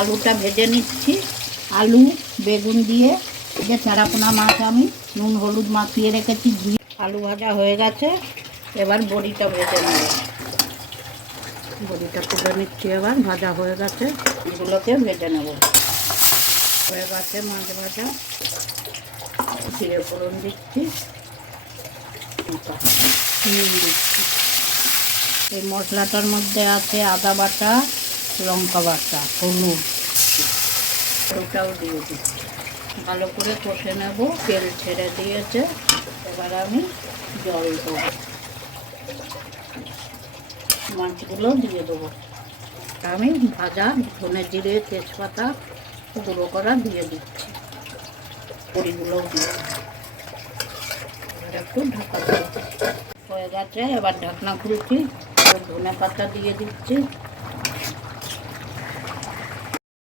আলুটা ভেজে নিচ্ছি। আলু বেগুন দিয়ে যে চারাপোনা মাছ আমি নুন হলুদ মাখিয়ে রেখেছি। আলু ভাজা হয়ে গেছে, এবার বড়িটা ভেজে নেব। বড়িটা তুলে নিচ্ছি, এবার ভাজা হয়ে গেছে, এগুলোকে ভেজে নেব। হয়ে গেছে মাছ ভাজা, জিরে ফোড়ন দিচ্ছি, নুন দিচ্ছি। এই মশলাটার মধ্যে আছে আদা বাটা, লঙ্কা বাটা, হলুদ, ওটাও দিয়ে দিচ্ছি। ভালো করে কষে নেব। তেল ছেড়ে দিয়েছে, এবার আমি জল দেবো, মাছগুলো দিয়ে দেবো। আমি ভাজা ধনে জিরে তেজপাতা গুঁড়ো করা দিয়ে দিচ্ছি, বড়িগুলোও দিয়ে একটু ঢাকা দেবো। হয়ে গেছে, এবার ঢাকনা খুলছি, ধনে পাতা দিয়ে দিচ্ছি।